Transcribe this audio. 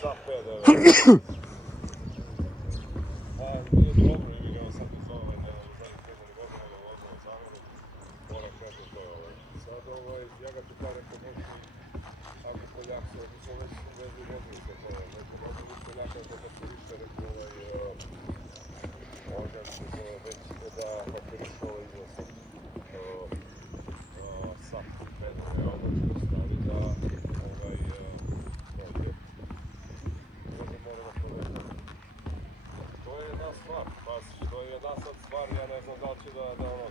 Sam PDV. Nije dobro i vidio sam iz ove zadnjih 5 godina da odmah zamenu. Moram kažem to je ovo. Sad ja ga tu kažem pomoćni ako Poljak se odnosno već vezu godinu sa to. Neko godinu Poljaka je to faktoriše rekao ovdje se zove već da faktoriše izlasom sam PDV odnosno stavi da to je jedna stvar, to je jedna sad stvar, ja ne znam da li će da